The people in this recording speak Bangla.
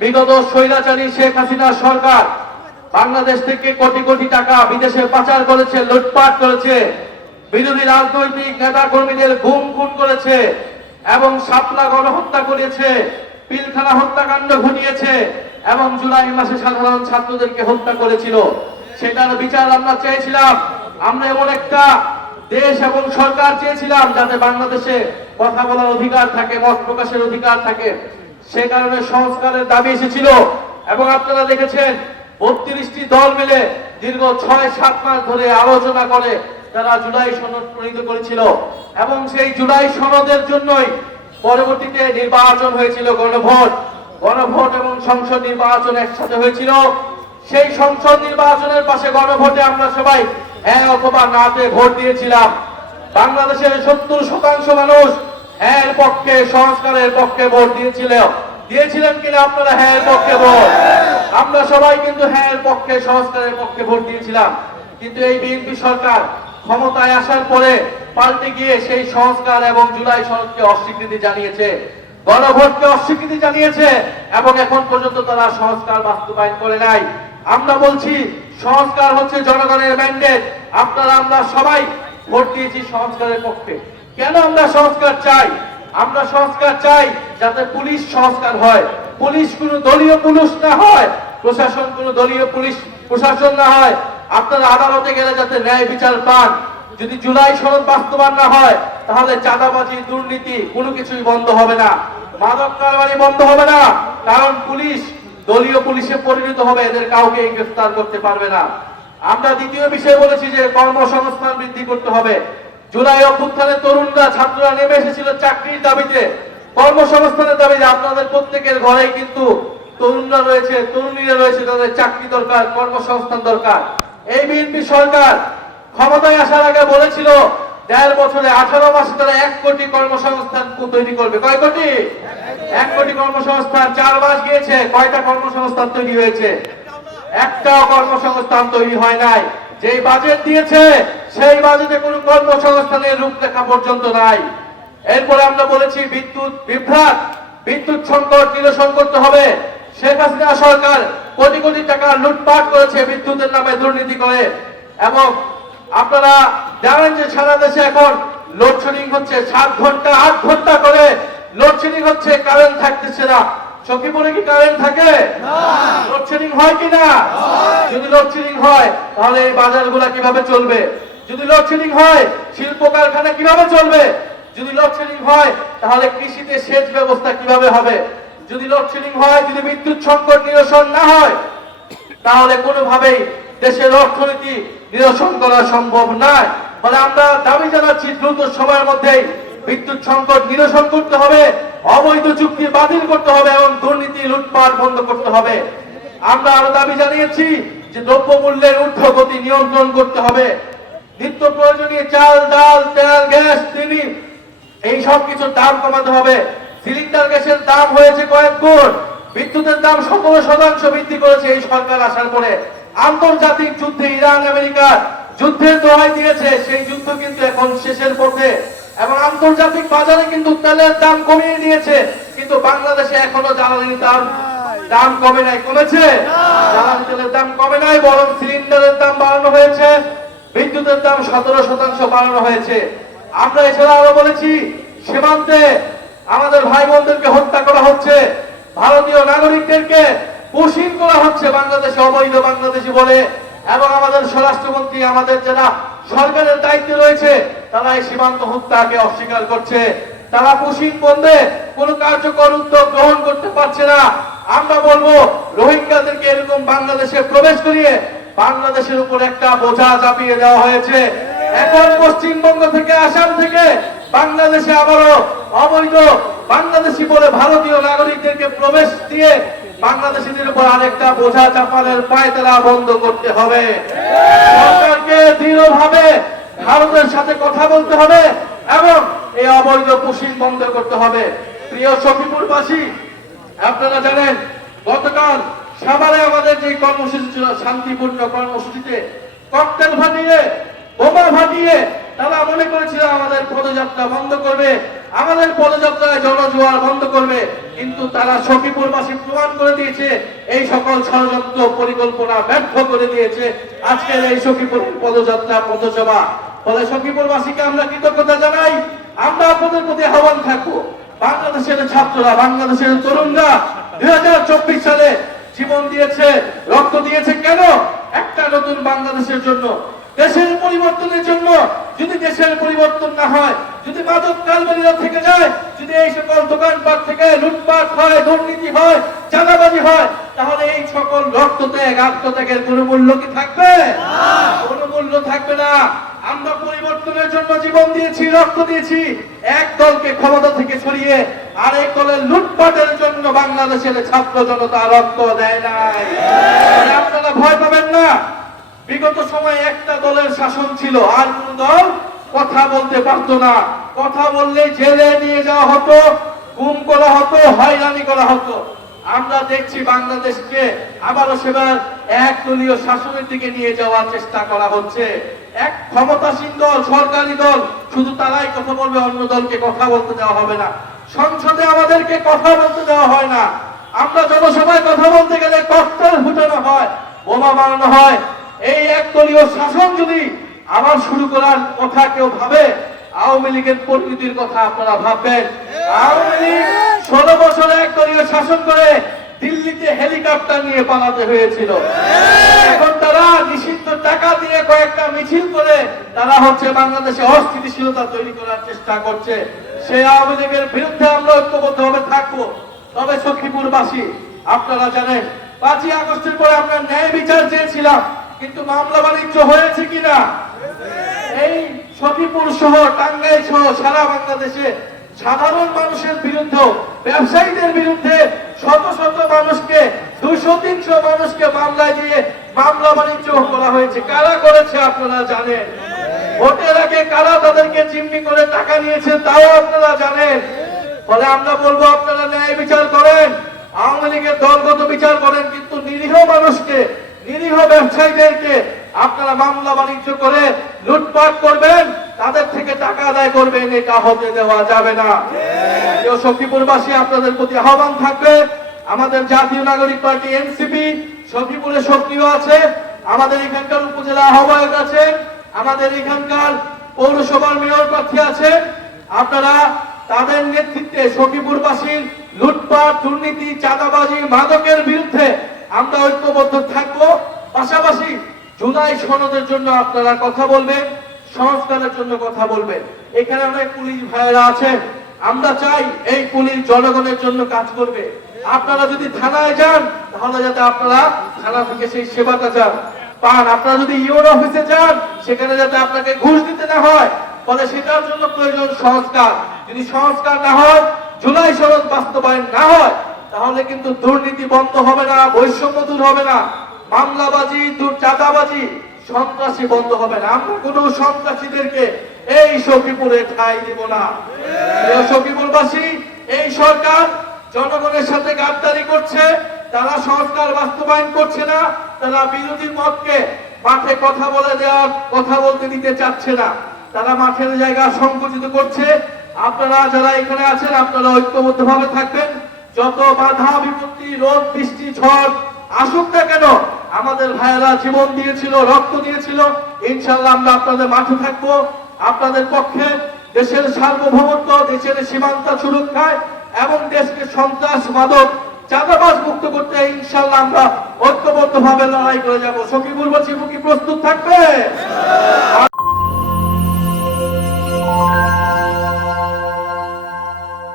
বিগত স্বৈরাচারী শেখ হাসিনা সরকার বাংলাদেশ থেকে কোটি কোটি টাকা বিদেশে পাচার করেছে, লুটপাট করেছে, বিরোধী রাজনৈতিক নেতা কর্মীদের গুম খুন করেছে এবং শাপলা গণহত্যা করেছে, পিলখানা হত্যাকাণ্ড ঘটিয়েছে এবং জুলাই মাসে সাধারণ ছাত্রদেরকে হত্যা করেছিল। সেটার বিচার আমরা চেয়েছিলাম। আমরা এমন একটা দেশ এবং সরকার চেয়েছিলাম যাতে বাংলাদেশে কথা বলার অধিকার থাকে, মত প্রকাশের অধিকার থাকে। সে কারণে সংস্কারের দাবি এসেছিল এবং আপনারা দেখেছেন 32টি দল মিলে দীর্ঘ 6-7 মাস ধরে আলোচনা করে তারা জুলাই সনদ প্রণীত করেছিল এবং সেই জুলাই সনদের জন্যই পরবর্তীতে নির্বাচন হয়েছিল, গণভোট এবং সংসদ নির্বাচন একসাথে হয়েছিল। সেই সংসদ নির্বাচনের পাশে গণভোটে আমরা সবাই হ্যাঁ অথবা নাতে ভোট দিয়েছিলাম। বাংলাদেশের 70% মানুষ হ্যাঁ এর পক্ষে, সংস্কারের পক্ষে ভোট দিয়েছিলেন কিনা আপনারা? হ্যাঁ এর পক্ষে ভোট। আমরা সবাই কিন্তু হ্যাঁ এর পক্ষে, সংস্কারের পক্ষে ভোট দিয়েছিলাম। কিন্তু এই বিএনপি সরকার ক্ষমতায় আসার পরে পাল্টে গিয়ে সেই সংস্কার এবং জুলাই সনদকে অস্বীকৃতি জানিয়েছে, গণভোটকে অস্বীকৃতি জানিয়েছে এবং এখন পর্যন্ত তারা সংস্কার বাস্তবায়ন করে নাই। আমরা বলছি সংস্কার হচ্ছে জনগণের ম্যান্ডেট। আমরা সবাই ভোট দিয়েছি সংস্কারের পক্ষে। কেন আমরা সংস্কার চাই? আমরা সংস্কার চাই যাতে পুলিশ সংস্কার হয়, পুলিশ কোনো দলীয় পুলিশ না হয়, প্রশাসন কোনো দলীয় পুলিশ প্রশাসন না হয়। আপনারা আদালতে গেলে যাতে ন্যায় বিচার পান। যদি জুলাই সনদ বাস্তবায়ন না হয় তাহলে চাঁদাবাজি, দুর্নীতি কোনো কিছুই বন্ধ হবে না, মাদক কারবারি বন্ধ হবে না, কারণ পুলিশ দলীয় পুলিশে পরিণত হবে, এদের কাউকে গ্রেফতার করতে পারবে না। আমরা দ্বিতীয় বিষয় বলেছি যে কর্মসংস্থান বৃদ্ধি করতে হবে। জুলাই অভ্যুত্থানে তরুণরা, ছাত্ররা নেমে এসেছিল চাকরির দাবিতে, কর্মসংস্থানের দাবিতে। আপনাদের প্রত্যেকের ঘরেই কিন্তু তরুণরা রয়েছে, তরুণীরা রয়েছে, তাদের চাকরি দরকার, কর্মসংস্থান দরকার। এই বিএনপি সরকার ক্ষমতায় আসার আগে বলেছিল 1.5 বছরে 18 মাসে তারা 1 কোটি কর্মসংস্থান তৈরি করবে। কয় কোটি? 1 কোটি কর্মসংস্থান। 4 মাস গিয়েছে, কয়টা কর্মসংস্থান তৈরি হয়েছে? একটাও কর্মসংস্থান তৈরি হয় নাই। যেই বাজেট দিয়েছে সেই বাজেটে কোনো কর্মসংস্থানের রূপরেখা পর্যন্ত নাই। এরপরে আমরা বলেছি বিদ্যুৎ বিভ্রাট, বিদ্যুৎ সংকট নিরসন করতে হবে। শেখ হাসিনা সরকার কোটি কোটি টাকা লুটপাট করেছে বিদ্যুতের নামে, দুর্নীতি করে। এবং আপনারা জানেন যে সারা দেশে এখন লোডশেডিং হচ্ছে, 7 ঘন্টা 8 ঘন্টা করে লোডশেডিং হচ্ছে, কারেন্ট থাকতেছে না। সখীপুরে কি কারেন্ট থাকে? লোডশেডিং হয় কিনা? যদি লোডশেডিং হয় তাহলে এই বাজারগুলা কিভাবে চলবে? যদি লোডশেডিং হয় শিল্প কারখানা কিভাবে চলবে? যদি লোডশেডিং হয় তাহলে কৃষিতে সেচ ব্যবস্থা কিভাবে হবে? যদি লোডশেডিং হয়, যদি বিদ্যুৎ সংকট নিরসন না হয় তাহলে কোনোভাবেই দেশের অর্থনীতি নিরসন করা সম্ভব নয়। ফলে আমরা দাবি জানাচ্ছি দ্রুত সময়ের মধ্যেই বিদ্যুৎ সংকট নিরসন করতে হবে, অবৈধ চুক্তি বাতিল করতে হবে এবং দুর্নীতি, লুটপাট বন্ধ করতে হবে। আমরা আরো দাবি জানিয়েছি যে দ্রব্যমূল্যের ঊর্ধ্বগতি নিয়ন্ত্রণ করতে হবে। নিত্য প্রয়োজনীয় চাল, ডাল, তেল, গ্যাস, চিনি এই সব কিছুর দাম কমাতে হবে। সিলিন্ডার গ্যাসের দাম হয়েছে কয়েক গুণ, বিদ্যুতের দাম 17% বৃদ্ধি করেছে এই সরকার আসার পরে। আন্তর্জাতিক যুদ্ধে ইরান আমেরিকা যুদ্ধের দোহাই দিয়েছে, সেই যুদ্ধ কিন্তু এখন শেষের পথে এবং আন্তর্জাতিক বাজারে কিন্তু তেলের দাম কমিয়ে দিয়েছে। কিন্তু বাংলাদেশে এখনো জ্বালানির দাম কমে নাই। কমেছে? জ্বালানি তেলের দাম কমে নাই, বরং সিলিন্ডারের দাম বাড়ানো হয়েছে, বিদ্যুতের দাম 17% বাড়ানো হয়েছে। আমরা এছাড়া আরো বলেছি সীমান্তে আমাদের ভাই বোনদেরকে হত্যা করা হচ্ছে, ভারতীয় নাগরিকদেরকে পুশিং করা হচ্ছে বাংলাদেশে অবৈধ বাংলাদেশি বলে। এবং আমাদের স্বরাষ্ট্রমন্ত্রী, আমাদের যারা সরকারের দায়িত্বে রয়েছে তারা এই সীমান্ত হত্যাকে অস্বীকার করছে। তারা পুশিং বন্ধে কোনো কার্যকর উদ্যোগ গ্রহণ করতে পারছে না। আমরা বলবো রোহিঙ্গাদেরকে এরকম বাংলাদেশে প্রবেশ করিয়ে বাংলাদেশের উপর একটা বোঝা চাপিয়ে দেওয়া হয়েছে। এখন পশ্চিমবঙ্গ থেকে, আসাম থেকে বাংলাদেশে আবারও অবৈধ বাংলাদেশি বলে ভারতীয় নাগরিকদেরকে প্রবেশ দিয়ে বাংলাদেশিদের উপর আরেকটা বোঝা চাপানোর পায়তারা বন্ধ করতে হবে। সরকারকে দৃঢ়ভাবে ভারতের সাথে কথা বলতে হবে এবং এই অবৈধ পুশিং বন্ধ করতে হবে। প্রিয় সখীপুরবাসী, আপনারা জানেন গতকাল সাভারে আমাদের যে কর্মসূচি ছিল, শান্তিপূর্ণ কর্মসূচিতে ককটেল ফাটিয়ে বোমা ফাটিয়ে তারা মনে করেছিল আমাদের পদযাত্রা বন্ধ করবে, আমাদের পদযাত্রায় জনজোয়ার বন্ধ করবে, কিন্তু তারা সখীপুরবাসী প্রমাণ করে দিয়েছে এই সকল ষড়যন্ত্র পরিকল্পনা ব্যর্থ করে দিয়েছে আজকের এই সখীপুর পদযাত্রা পথসভা। ফলে সখীপুরবাসীকে আমরা কৃতজ্ঞতা জানাই। আমরা আপনাদের প্রতি আহ্বান থাকবো, বাংলাদেশের ছাত্ররা, বাংলাদেশের তরুণরা 2024 সালে জীবন দিয়েছে, রক্ত দিয়েছে কেন? একটা নতুন বাংলাদেশের জন্য, দেশের পরিবর্তনের জন্য। যদি দেশের পরিবর্তন না হয়, যদি মাদক কারবারিরা থেকে যায়, যদি এই সকল দোকানপাট থেকে লুটপাট হয়, দুর্নীতি হয়, চাঁদাবাজি হয়, তাহলে এই সকল রক্তত্যাগ, আত্মত্যাগের কোনো মূল্য কি থাকবে? কোনো মূল্য থাকবে না। আমরা পরিবর্তনের জন্য জীবন দিয়েছি, রক্ত দিয়েছি। এক দলকে ক্ষমতা থেকে সরিয়ে আরেক দলের লুটপাটের জন্য বাংলাদেশের ছাত্র জনতা রক্ত দেয় নাই। আপনারা ভয় পাবেন না। বিগত সময়ে একটা দলের শাসন ছিল, আর কোন দল কথা বলতে পারতো না। কথা বললে জেলে নিয়ে যাওয়া হতো, গুম করা হতো, হয়রানি করা হতো। আমরা দেখছি বাংলাদেশকে আবারও সেবার একদলীয় শাসনের দিকে নিয়ে যাওয়ার চেষ্টা করা হচ্ছে। এক ক্ষমতাসীন দল, সরকারি দল, শুধু তারাই কথা বলবে, অন্য দলকে কথা বলতে দেওয়া হবে না। সংসদে আমাদেরকে কথা বলতে দেওয়া হয় না। আমরা জনসভায় কথা বলতে গেলে ককটেল ফুটানো হয়, বোমা বানানো হয়। এই একদলীয় শাসন যদি আবার শুরু করার কথা কেউ ভাবে, আওয়ামী লীগের পরিণতির কথা আপনারা ভাববেন। আওয়ামী লীগ 16 বছর একদলীয় শাসন করে দিল্লিতে হেলিকপ্টার নিয়ে পালাতে হয়েছিল। এখন তারা নিষিদ্ধ টাকা দিয়ে কয়েকটা মিছিল করে তারা হচ্ছে বাংলাদেশে অস্থিতিশীলতা তৈরি করার চেষ্টা করছে। সেই আওয়ামী লীগের বিরুদ্ধে আমরা ঐক্যবদ্ধভাবে থাকবো। তবে সখীপুরবাসী, আপনারা জানেন 5ই আগস্টের পরে আমরা ন্যায় বিচার চেয়েছিলাম, কিন্তু মামলা বাণিজ্য হয়েছে কিনা? এই সখীপুর সহ, টাঙ্গাইল সহ সারা বাংলাদেশে সাধারণ মানুষের বিরুদ্ধে, ব্যবসায়ীদের বিরুদ্ধে শত শত মানুষকে, 200-300 মানুষকে মামলা দিয়ে মামলা বাণিজ্য করা হয়েছে। কারা করেছে আপনারা জানেন। ভোটের আগে কারা তাদেরকে জিম্মি করে টাকা নিয়েছে তাও আপনারা জানেন। ফলে আমরা বলবো, আপনারা ন্যায় বিচার করেন, আওয়ামী লীগের দলগত বিচার করেন, কিন্তু নিরীহ মানুষকে, নিরীহ ব্যবসায়ীদেরকে আপনারা মামলা বাণিজ্য করে লুটপাট করবেন, তাদের থেকে টাকা আদায় করবেন, এটা হতে দেওয়া যাবে না। সখীপুরবাসী, আপনাদের প্রতি আহ্বান থাকবে, আমাদের জাতীয় নাগরিক পার্টি এনসিপি সখীপুরে সক্রিয় আছে। আমাদের এখানকার উপজেলা আহ্বায়ক আছে, আমাদের এখানকার পৌরসভার মেয়র প্রার্থী আছে। আপনারা তাদের নেতৃত্বে সখীপুরবাসীর লুটপাট, দুর্নীতি, চাঁদাবাজি, মাদকের বিরুদ্ধে আমরা ঐক্যবদ্ধ থাকবো। পাশাপাশি জুলাই সনদের জন্য আপনারা কথা বলবেন, সংস্কারের জন্য কথা বলবেন। এখানে অনেক পুলিশ ভাইয়েরা আছেন, আমরা চাই এই পুলিশ জনগণের জন্য কাজ করবে। আপনারা যদি থানায় যান, তাহলে যাতে আপনারা থানা থেকে সেই সেবাটা পান। আপনারা যদি ইউরো অফিসে যান, সেখানে যাতে আপনাকে ঘুষ দিতে না হয়। ফলে সেটার জন্য প্রয়োজন সংস্কার। যদি সংস্কার না হয়, জুলাই সনদ বাস্তবায়ন না হয়, তাহলে কিন্তু দুর্নীতি বন্ধ হবে না, বৈষম্য দূর হবে না, মামলাবাজি, চাঁদাবাজি, সন্ত্রাসী বন্ধ হবে না। আমরা কোন সন্ত্রাসীদেরকে এই সখীপুরে ঠাঁই দিব না। সখীপুরবাসী, এই সরকার জনগণের সাথে গাদ্দারি করছে, তারা সংস্কার বাস্তবায়ন করছে না, তারা বিরোধী মতকে মাঠে কথা বলে দেওয়ার, কথা বলতে দিতে চাচ্ছে না, তারা মাঠের জায়গা সংকুচিত করছে। আপনারা যারা এখানে আছেন, আপনারা ঐক্যবদ্ধ ভাবে থাকবেন। যত বাধা বিপত্তি, রোদ বৃষ্টি ঝড় আসুক না কেন, আমাদের ভাইয়েরা জীবন দিয়েছিল, রক্ত দিয়েছিল, ইনশাআল্লাহ আমরা আপনাদের মাঠে থাকবো, আপনাদের পক্ষে। দেশের সার্বভৌমত্ব, দেশের সীমান্ত সুরক্ষায় এবং দেশকে সন্ত্রাস, মাদক, চাঁদাবাজ মুক্ত করতে ইনশাআল্লাহ আমরা ঐক্যবদ্ধ ভাবে লড়াই করে যাব। সখীপুরবাসী কি প্রস্তুত থাকবে?